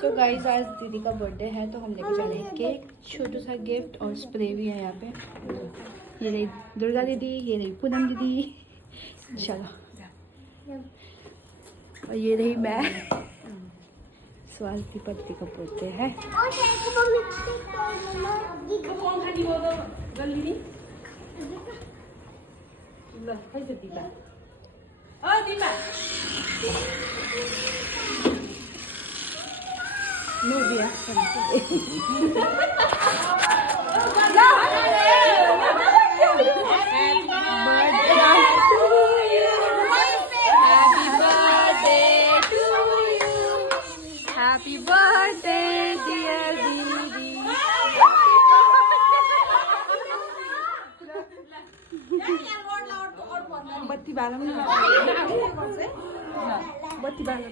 So guys आज दीदी का बर्थडे है तो हम लेके जा रहे हैं केक, छोटा सा गिफ्ट और स्प्रे भी है यहाँ पे। ये रही दुर्गा दीदी, ये रही पूनम दीदी, चलो। और ये रही मैं। स्वाति पत्ती का बर्थडे है। No reaction. Happy birthday, dear Didi. बत्ती बाल्न पनि बत्ती बाल्न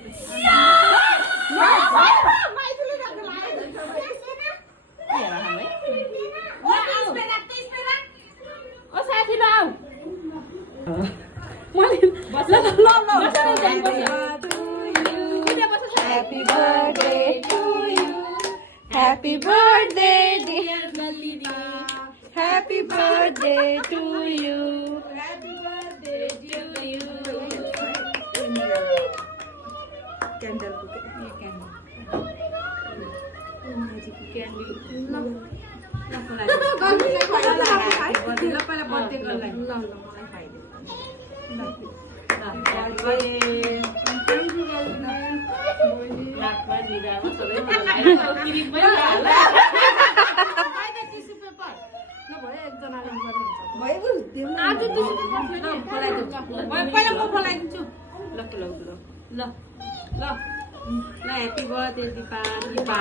Happy birthday to you. Happy birthday, dear Didi. Happy birthday to you. Happy birthday to you. Candle. ये candle. magic candle. Happy birthday Dipa,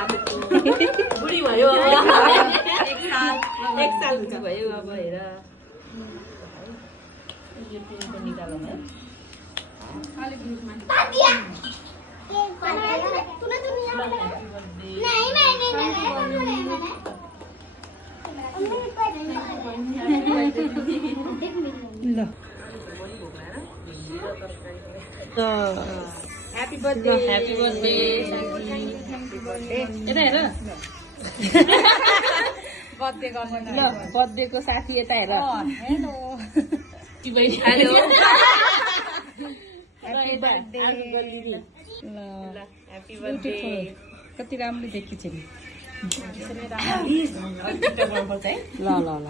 बुढी भयो एक साल हुन्छ भयो अब हेर यो पिनको निकालौँ है अलिक ग्रुपमा Happy birthday. Happy birthday. Happy birthday. यता हेर बर्थडे गर्नु ल बर्थडे को साथी यता हेर हेलो की बहिनी हेलो ह्यापी बर्थडे ल ह्यापी बर्थडे कति राम्रो देखिन्छ नि ल ल ल